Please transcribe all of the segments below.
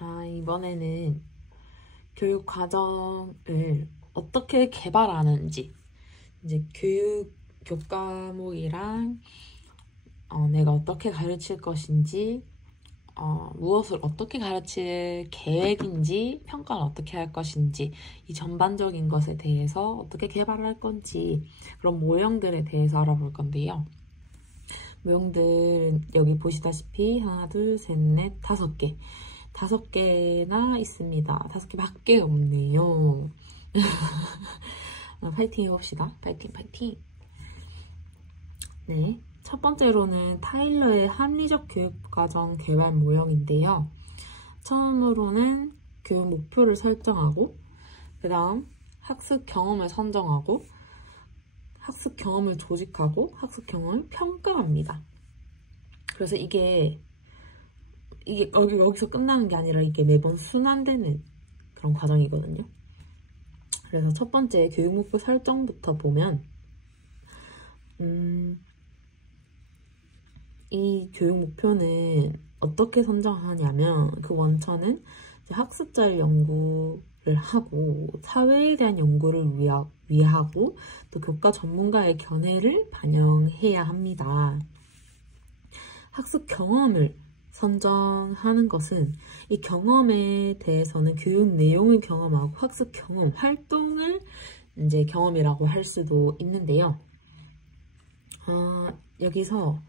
자, 이번에는 교육 과정을 어떻게 개발하는지, 이제 교과목이랑 내가 어떻게 가르칠 것인지, 무엇을 어떻게 가르칠 계획인지, 평가는 어떻게 할 것인지, 이 전반적인 것에 대해서 어떻게 개발할 건지, 그런 모형들에 대해서 알아볼 건데요. 모형들은 여기 보시다시피 하나, 둘, 셋, 넷, 5개. 5개나 있습니다. 5개밖에 없네요. 파이팅 해봅시다. 파이팅 파이팅. 네, 첫 번째로는 타일러의 합리적 교육과정 개발 모형인데요. 처음으로는 교육 목표를 설정하고, 그 다음 학습 경험을 선정하고, 학습 경험을 조직하고, 학습 경험을 평가합니다. 그래서 이게 여기서 끝나는 게 아니라 이게 매번 순환되는 그런 과정이거든요. 그래서 첫 번째 교육 목표 설정부터 보면 이 교육 목표는 어떻게 선정하냐면 그 원천은 학습자의 연구를 하고 사회에 대한 연구를 위하고 또 교과 전문가의 견해를 반영해야 합니다. 학습 경험을 선정하는 것은 이 경험에 대해서는 교육 내용을 경험하고 학습 경험, 활동을 이제 경험이라고 할 수도 있는데요. 여기서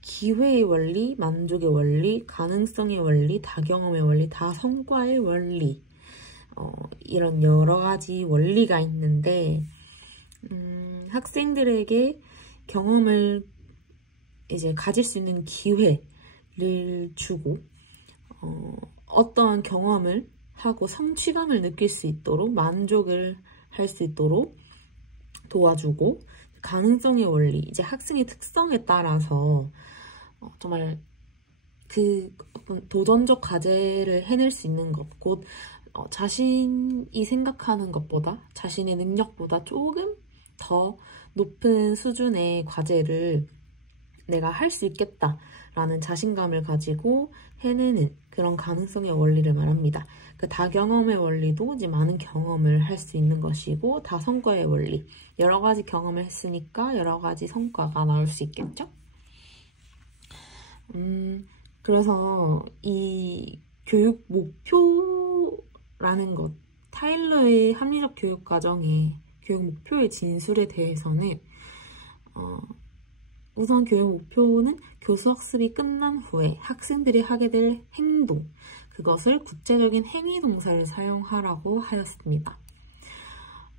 기회의 원리, 만족의 원리, 가능성의 원리, 다경험의 원리, 다성과의 원리, 이런 여러 가지 원리가 있는데 학생들에게 경험을 이제 가질 수 있는 기회를 주고 어떠한 경험을 하고 성취감을 느낄 수 있도록 만족을 할 수 있도록 도와주고, 가능성의 원리, 이제 학생의 특성에 따라서 정말 그 어떤 도전적 과제를 해낼 수 있는 것, 곧 자신이 생각하는 것보다 자신의 능력보다 조금 더 높은 수준의 과제를 내가 할 수 있겠다라는 자신감을 가지고 해내는 그런 가능성의 원리를 말합니다. 그 다경험의 원리도 이제 많은 경험을 할 수 있는 것이고, 다성과의 원리, 여러 가지 경험을 했으니까 여러 가지 성과가 나올 수 있겠죠? 그래서 이 교육 목표라는 것, 타일러의 합리적 교육 과정의 교육 목표의 진술에 대해서는 우선 교육 목표는 교수 학습이 끝난 후에 학생들이 하게 될 행동, 그것을 구체적인 행위 동사를 사용하라고 하였습니다.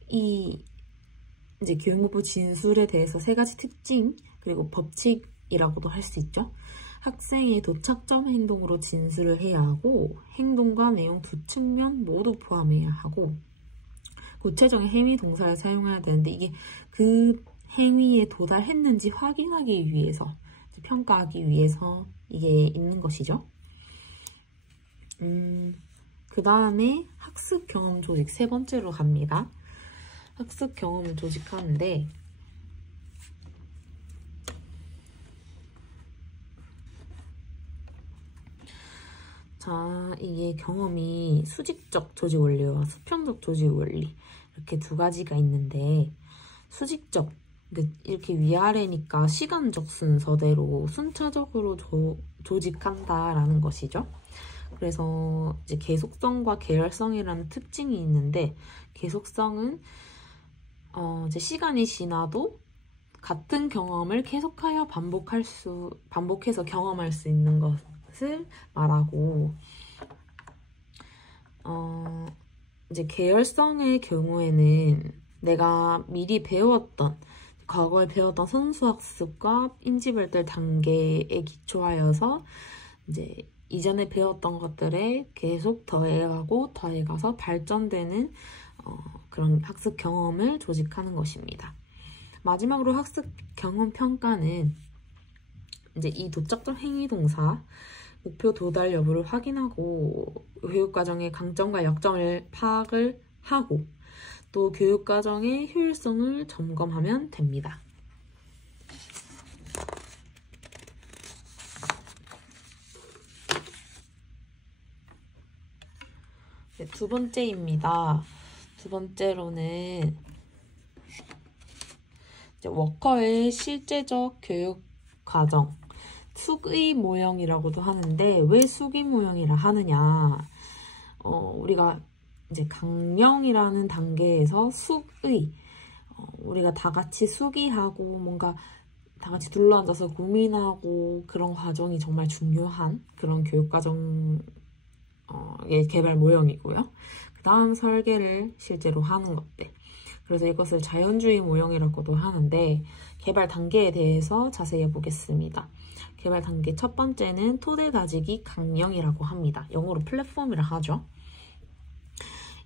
이제 교육 목표 진술에 대해서 3가지 특징, 그리고 법칙이라고도 할 수 있죠. 학생의 도착점 행동으로 진술을 해야 하고, 행동과 내용 두 측면 모두 포함해야 하고, 구체적인 행위 동사를 사용해야 되는데, 이게 그 행위에 도달했는지 확인하기 위해서, 평가하기 위해서 이게 있는 것이죠. 그 다음에 학습 경험 조직, 3번째로 갑니다. 학습 경험을 조직하는데, 자, 이게 경험이 수직적 조직 원리와 수평적 조직 원리, 이렇게 2가지가 있는데, 수직적, 이렇게 위아래니까 시간적 순서대로 순차적으로 조직한다라는 것이죠. 그래서 이제 계속성과 계열성이라는 특징이 있는데, 계속성은 이제 시간이 지나도 같은 경험을 계속하여 반복해서 경험할 수 있는 것을 말하고, 이제 계열성의 경우에는 내가 미리 과거에 배웠던 선수학습과 인지발달 단계에 기초하여서 이제 이전에 배웠던 것들에 계속 더해가서 발전되는 그런 학습 경험을 조직하는 것입니다. 마지막으로 학습 경험 평가는 이제 이 도착점 행위 동사, 목표 도달 여부를 확인하고 교육과정의 강점과 약점을 파악을 하고 또 교육과정의 효율성을 점검하면 됩니다. 네, 두 번째입니다. 두 번째로는 이제 워커의 실제적 교육 과정, 숙의 모형이라고도 하는데 왜 숙의 모형이라 하느냐? 우리가 이제 강령이라는 단계에서 숙의, 우리가 다 같이 숙의하고 뭔가 다 같이 둘러앉아서 고민하고 그런 과정이 정말 중요한 그런 교육 과정의 개발 모형이고요. 그 다음 설계를 실제로 하는 것들. 그래서 이것을 자연주의 모형이라고도 하는데 개발 단계에 대해서 자세히 해보겠습니다. 개발 단계 첫 번째는 토대 다지기 강령이라고 합니다. 영어로 플랫폼이라 하죠.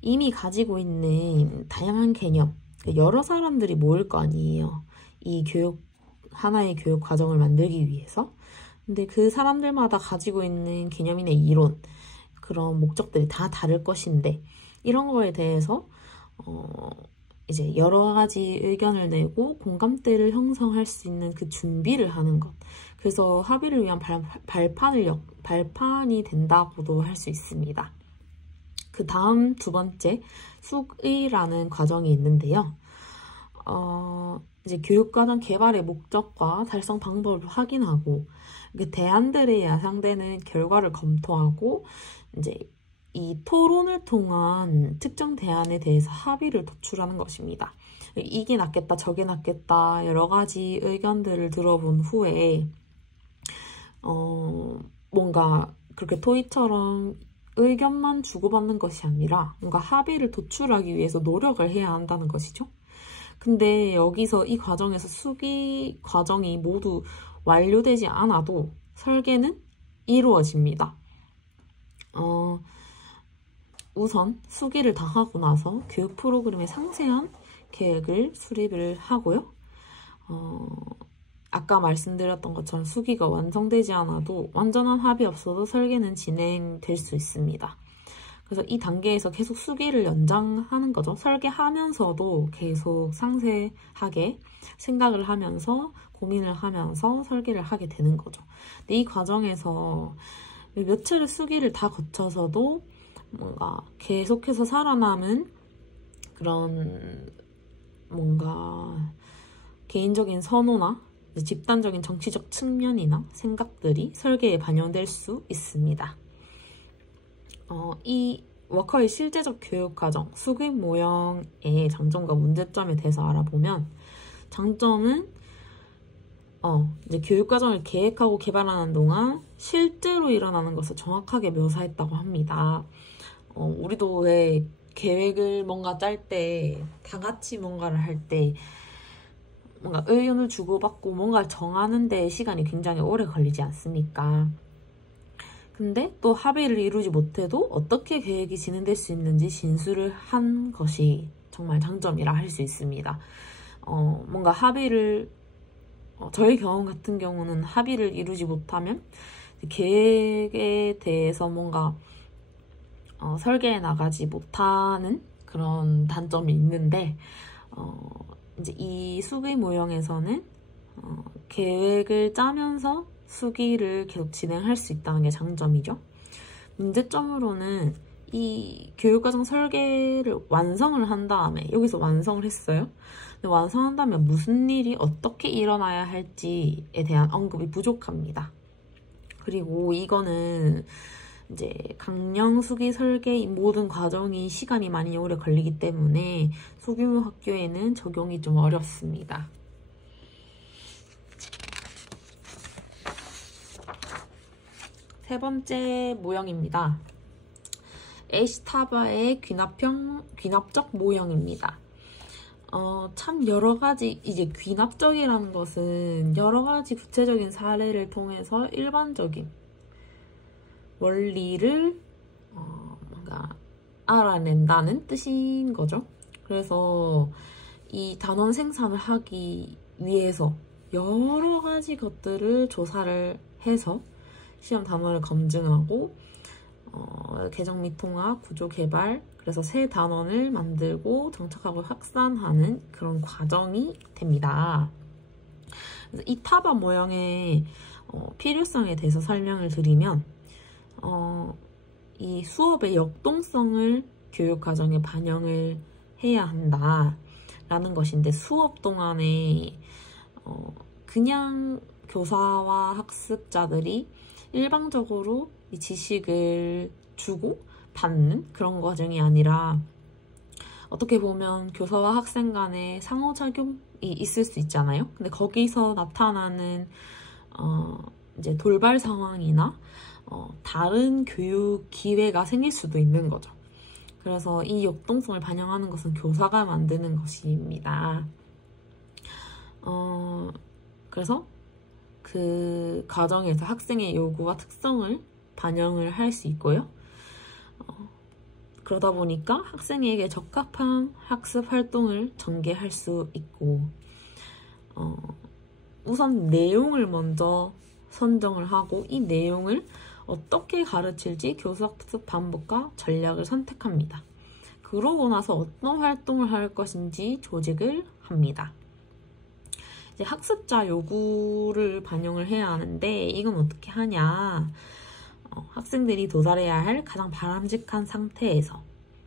이미 가지고 있는 다양한 개념, 여러 사람들이 모일 거 아니에요. 이 하나의 교육 과정을 만들기 위해서. 근데 그 사람들마다 가지고 있는 개념이나 이론, 그런 목적들이 다 다를 것인데 이런 거에 대해서 이제 여러 가지 의견을 내고 공감대를 형성할 수 있는 그 준비를 하는 것. 그래서 합의를 위한 발판이 된다고도 할 수 있습니다. 그 다음 두 번째, 숙의라는 과정이 있는데요. 이제 교육과정 개발의 목적과 달성 방법을 확인하고 그 대안들에 야상되는 결과를 검토하고 이제 이 토론을 통한 특정 대안에 대해서 합의를 도출하는 것입니다. 이게 낫겠다, 저게 낫겠다 여러 가지 의견들을 들어본 후에 뭔가 그렇게 토의처럼 의견만 주고받는 것이 아니라 뭔가 합의를 도출하기 위해서 노력을 해야 한다는 것이죠. 근데 여기서 이 과정에서 숙의 과정이 모두 완료되지 않아도 설계는 이루어집니다. 우선 숙의를 다 하고 나서 교육 프로그램의 상세한 계획을 수립을 하고요. 아까 말씀드렸던 것처럼 숙의가 완성되지 않아도 완전한 합의 없어도 설계는 진행될 수 있습니다. 그래서 이 단계에서 계속 숙의를 연장하는 거죠. 설계하면서도 계속 상세하게 생각을 하면서 고민을 하면서 설계를 하게 되는 거죠. 근데 이 과정에서 몇 차례 숙의를 다 거쳐서도 뭔가 계속해서 살아남은 그런 뭔가 개인적인 선호나 집단적인 정치적 측면이나 생각들이 설계에 반영될 수 있습니다. 이 워커의 실제적 교육과정, 숙의 모형의 장점과 문제점에 대해서 알아보면 장점은 이제 교육과정을 계획하고 개발하는 동안 실제로 일어나는 것을 정확하게 묘사했다고 합니다. 우리도 왜 계획을 뭔가 짤 때, 다 같이 뭔가를 할 때 뭔가 의견을 주고받고 뭔가를 정하는 데 시간이 굉장히 오래 걸리지 않습니까? 근데 또 합의를 이루지 못해도 어떻게 계획이 진행될 수 있는지 진술을 한 것이 정말 장점이라 할 수 있습니다. 뭔가 합의를 저희 경험 같은 경우는 합의를 이루지 못하면 계획에 대해서 뭔가 설계해 나가지 못하는 그런 단점이 있는데 이제 이 숙의 모형에서는 계획을 짜면서 숙의를 계속 진행할 수 있다는 게 장점이죠. 문제점으로는 이 교육과정 설계를 완성을 한 다음에 여기서 완성을 했어요. 근데 완성한다면 무슨 일이 어떻게 일어나야 할지에 대한 언급이 부족합니다. 그리고 이거는 이제 강령 숙의 설계 이 모든 과정이 시간이 많이 오래 걸리기 때문에 소규모 학교에는 적용이 좀 어렵습니다. 세 번째 모형입니다. 에시타바의 귀납적 모형입니다. 참 여러 가지, 이제 귀납적이라는 것은 여러 가지 구체적인 사례를 통해서 일반적인 원리를 뭔가 알아낸다는 뜻인 거죠. 그래서 이 단원 생산을 하기 위해서 여러 가지 것들을 조사를 해서 시험 단원을 검증하고 개정 및 통합, 구조 개발, 그래서 새 단원을 만들고 정착하고 확산하는 그런 과정이 됩니다. 그래서 이 타바 모형의 필요성에 대해서 설명을 드리면 이 수업의 역동성을 교육 과정에 반영을 해야 한다라는 것인데, 수업 동안에 그냥 교사와 학습자들이 일방적으로 이 지식을 주고 받는 그런 과정이 아니라, 어떻게 보면 교사와 학생 간의 상호작용이 있을 수 있잖아요. 근데 거기서 나타나는 이제 돌발 상황이나 다른 교육 기회가 생길 수도 있는 거죠. 그래서 이 역동성을 반영하는 것은 교사가 만드는 것입니다. 그래서 그 과정에서 학생의 요구와 특성을 반영을 할 수 있고요. 그러다 보니까 학생에게 적합한 학습 활동을 전개할 수 있고, 우선 내용을 먼저 선정을 하고, 이 내용을 어떻게 가르칠지 교사학습 방법과 전략을 선택합니다. 그러고 나서 어떤 활동을 할 것인지 조직을 합니다. 이제 학습자 요구를 반영을 해야 하는데, 이건 어떻게 하냐? 학생들이 도달해야 할 가장 바람직한 상태에서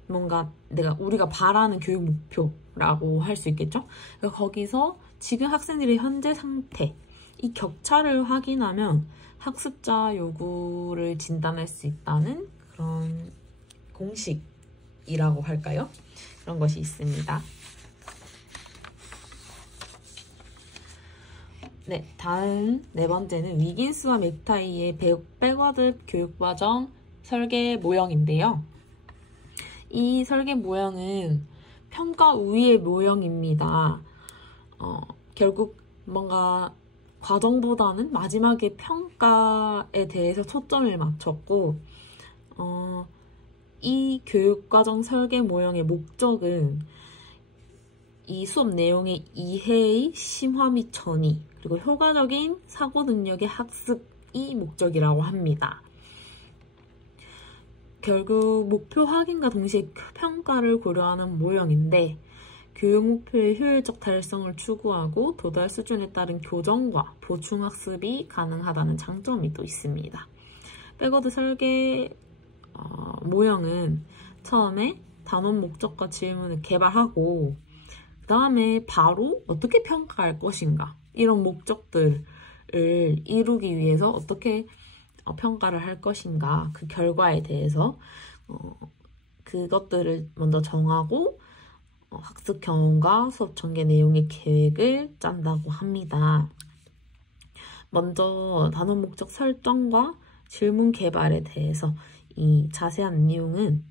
뭔가 우리가 바라는 교육 목표라고 할 수 있겠죠? 그러니까 거기서 지금 학생들의 현재 상태, 이 격차를 확인하면 학습자 요구를 진단할 수 있다는 그런 공식이라고 할까요? 그런 것이 있습니다. 네, 다음 네 번째는 위긴스와 맥타이의 백워드 교육과정 설계 모형인데요. 이 설계 모형은 평가 우위의 모형입니다. 결국 뭔가 과정보다는 마지막에 평가에 대해서 초점을 맞췄고, 이 교육과정 설계 모형의 목적은 이 수업 내용의 이해의 심화 및 전이, 그리고 효과적인 사고 능력의 학습이 목적이라고 합니다. 결국 목표 확인과 동시에 평가를 고려하는 모형인데, 교육 목표의 효율적 달성을 추구하고 도달 수준에 따른 교정과 보충 학습이 가능하다는 장점이 또 있습니다. 백워드 설계 모형은 처음에 단원 목적과 질문을 개발하고, 그 다음에 바로 어떻게 평가할 것인가, 이런 목적들을 이루기 위해서 어떻게 평가를 할 것인가, 그 결과에 대해서 그것들을 먼저 정하고 학습 경험과 수업 전개 내용의 계획을 짠다고 합니다. 먼저 단원 목적 설정과 질문 개발에 대해서 이 자세한 내용은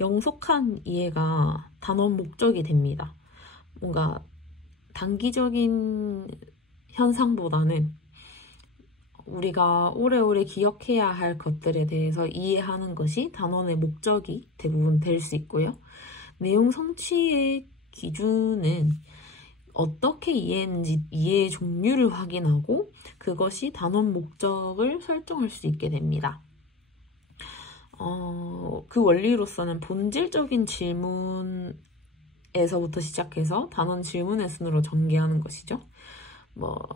영속한 이해가 단원 목적이 됩니다. 뭔가 단기적인 현상보다는 우리가 오래오래 기억해야 할 것들에 대해서 이해하는 것이 단원의 목적이 대부분 될 수 있고요. 내용 성취의 기준은 어떻게 이해했는지 이해의 종류를 확인하고 그것이 단원 목적을 설정할 수 있게 됩니다. 그 원리로서는 본질적인 질문에서부터 시작해서 단원 질문의 순으로 전개하는 것이죠.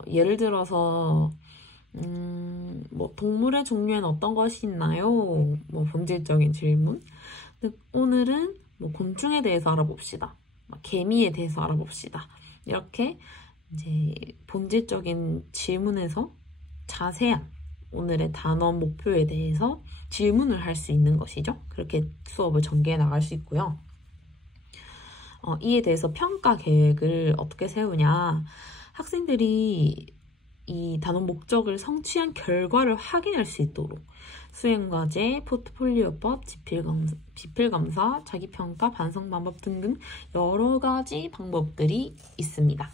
예를 들어서 동물의 종류에는 어떤 것이 있나요? 본질적인 질문. 오늘은 곤충에 대해서 알아봅시다. 개미에 대해서 알아봅시다. 이렇게 이제 본질적인 질문에서 자세한 오늘의 단원 목표에 대해서 질문을 할 수 있는 것이죠. 그렇게 수업을 전개해 나갈 수 있고요. 이에 대해서 평가 계획을 어떻게 세우냐. 학생들이 이 단원 목적을 성취한 결과를 확인할 수 있도록 수행과제, 포트폴리오법, 지필검사, 자기평가, 반성방법 등등 여러 가지 방법들이 있습니다.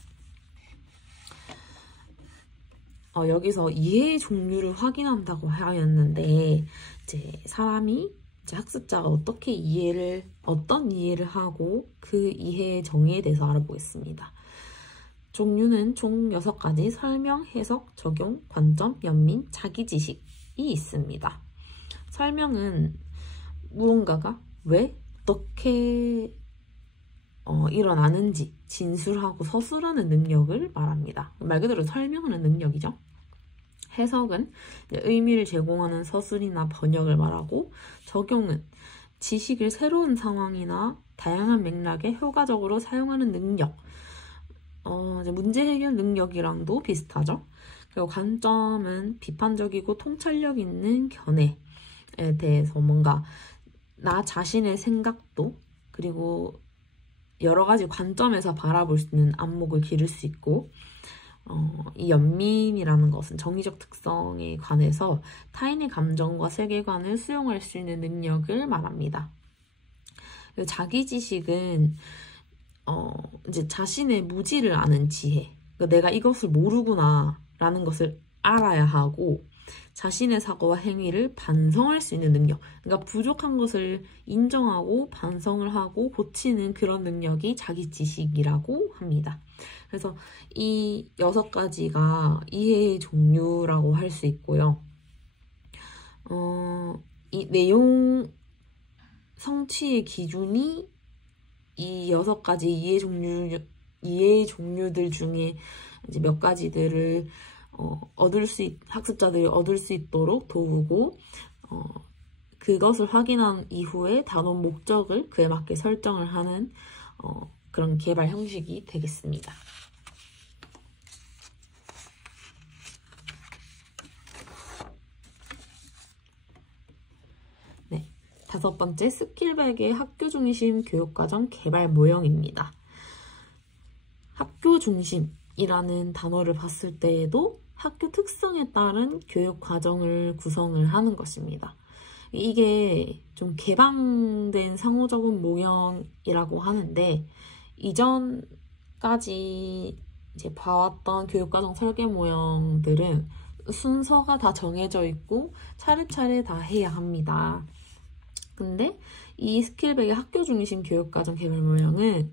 여기서 이해의 종류를 확인한다고 하였는데, 이제 사람이 학습자가 어떤 이해를 하고 그 이해의 정의에 대해서 알아보겠습니다. 종류는 총 6가지 설명, 해석, 적용, 관점, 연민, 자기지식이 있습니다. 설명은 무언가가 왜, 어떻게 일어나는지 진술하고 서술하는 능력을 말합니다. 말 그대로 설명하는 능력이죠. 해석은 이제 의미를 제공하는 서술이나 번역을 말하고, 적용은 지식을 새로운 상황이나 다양한 맥락에 효과적으로 사용하는 능력, 이제 문제 해결 능력이랑도 비슷하죠. 그리고 관점은 비판적이고 통찰력 있는 견해에 대해서 뭔가 나 자신의 생각도 그리고 여러 가지 관점에서 바라볼 수 있는 안목을 기를 수 있고, 이 연민이라는 것은 정의적 특성에 관해서 타인의 감정과 세계관을 수용할 수 있는 능력을 말합니다. 자기 지식은 이제 자신의 무지를 아는 지혜, 그러니까 내가 이것을 모르구나 라는 것을 알아야 하고, 자신의 사고와 행위를 반성할 수 있는 능력, 그러니까 부족한 것을 인정하고 반성을 하고 고치는 그런 능력이 자기 지식이라고 합니다. 그래서 이 6가지가 이해의 종류라고 할 수 있고요. 이 내용 성취의 기준이 이 6가지 이해의 종류들 중에 이제 몇 가지들을 학습자들이 얻을 수 있도록 도우고, 그것을 확인한 이후에 단원 목적을 그에 맞게 설정을 하는 그런 개발 형식이 되겠습니다. 네, 5번째 스킬백의 학교 중심 교육과정 개발 모형입니다. 학교 중심이라는 단어를 봤을 때에도 학교 특성에 따른 교육 과정을 구성을 하는 것입니다. 이게 좀 개방된 상호작용 모형이라고 하는데, 이전까지 이제 봐왔던 교육과정 설계 모형들은 순서가 다 정해져 있고 차례차례 다 해야 합니다. 근데 이 스킬백의 학교 중심 교육과정 개발 모형은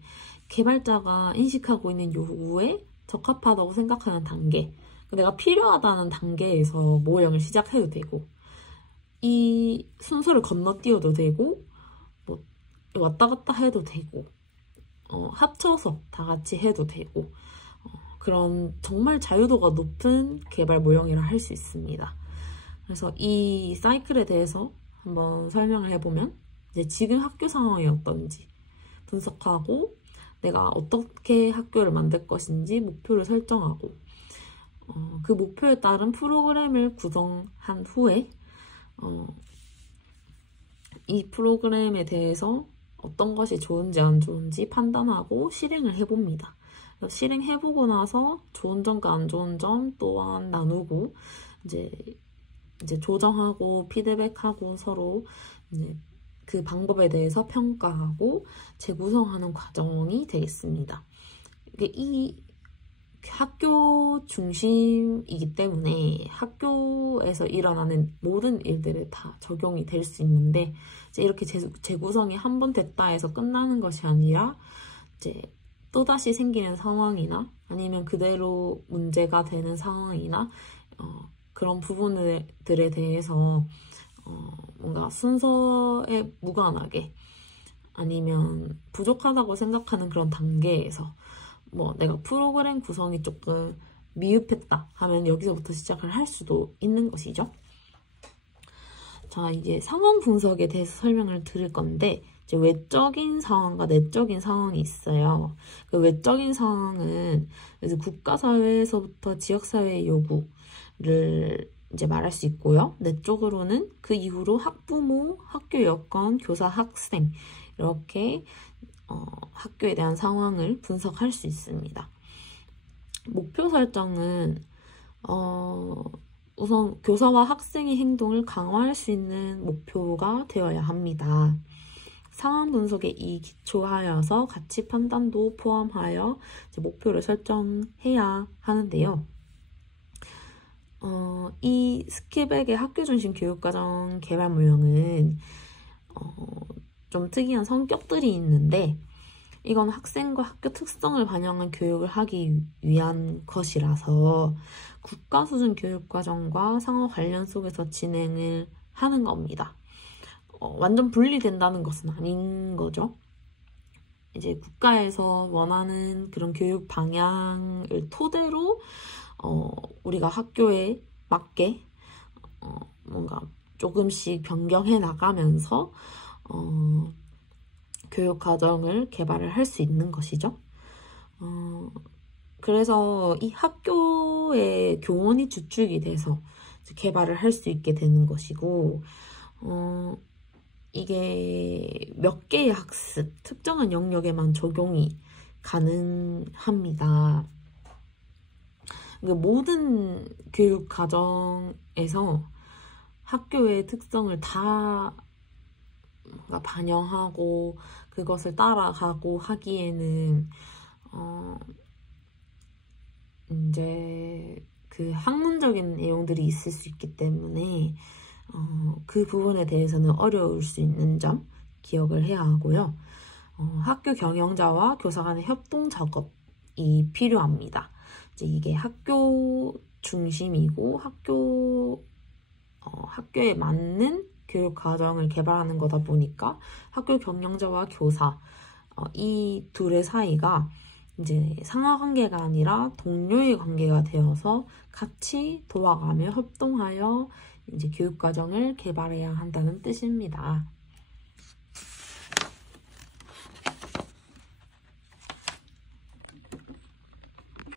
개발자가 인식하고 있는 요구에 적합하다고 생각하는 단계, 내가 필요하다는 단계에서 모형을 시작해도 되고, 이 순서를 건너뛰어도 되고, 뭐 왔다 갔다 해도 되고, 합쳐서 다 같이 해도 되고, 그런 정말 자유도가 높은 개발 모형이라 할 수 있습니다. 그래서 이 사이클에 대해서 한번 설명을 해보면, 이제 지금 학교 상황이 어떤지 분석하고, 내가 어떻게 학교를 만들 것인지 목표를 설정하고, 그 목표에 따른 프로그램을 구성한 후에 이 프로그램에 대해서 어떤 것이 좋은지 안 좋은지 판단하고 실행을 해봅니다. 실행해보고 나서 좋은 점과 안 좋은 점 또한 나누고 이제 조정하고 피드백하고 서로 이제 그 방법에 대해서 평가하고 재구성하는 과정이 되겠습니다. 이 학교 중심이기 때문에 학교에서 일어나는 모든 일들에 다 적용이 될 수 있는데, 이제 이렇게 재구성이 한 번 됐다 해서 끝나는 것이 아니라 이제 또다시 생기는 상황이나 아니면 그대로 문제가 되는 상황이나 그런 부분들에 대해서 뭔가 순서에 무관하게 아니면 부족하다고 생각하는 그런 단계에서 뭐 내가 프로그램 구성이 조금 미흡했다 하면 여기서부터 시작을 할 수도 있는 것이죠. 자, 이제 상황 분석에 대해서 설명을 드릴 건데, 이제 외적인 상황과 내적인 상황이 있어요. 그 외적인 상황은 이제 국가사회에서부터 지역사회의 요구를 이제 말할 수 있고요. 내적으로는 그 이후로 학부모, 학교 여건, 교사, 학생 이렇게 학교에 대한 상황을 분석할 수 있습니다. 목표 설정은 우선 교사와 학생의 행동을 강화할 수 있는 목표가 되어야 합니다. 상황 분석에 이 기초하여서 가치 판단도 포함하여 이제 목표를 설정해야 하는데요. 이 스킬백의 학교 중심 교육과정 개발 모형은 좀 특이한 성격들이 있는데, 이건 학생과 학교 특성을 반영한 교육을 하기 위한 것이라서 국가 수준 교육과정과 상호 관련 속에서 진행을 하는 겁니다. 완전 분리된다는 것은 아닌 거죠. 이제 국가에서 원하는 그런 교육 방향을 토대로 우리가 학교에 맞게 뭔가 조금씩 변경해 나가면서 교육 과정을 개발을 할 수 있는 것이죠. 그래서 이 학교의 교원이 주축이 돼서 개발을 할 수 있게 되는 것이고, 이게 몇 개의 학습, 특정한 영역에만 적용이 가능합니다. 모든 교육 과정에서 학교의 특성을 다 반영하고 그것을 따라가고 하기에는 이제 그 학문적인 내용들이 있을 수 있기 때문에 그 부분에 대해서는 어려울 수 있는 점 기억을 해야 하고요. 학교 경영자와 교사 간의 협동 작업이 필요합니다. 이제 이게 학교 중심이고 학교에 맞는 교육 과정을 개발하는 거다 보니까 학교 경영자와 교사 이 둘의 사이가 이제 상하 관계가 아니라 동료의 관계가 되어서 같이 도와가며 협동하여 이제 교육 과정을 개발해야 한다는 뜻입니다.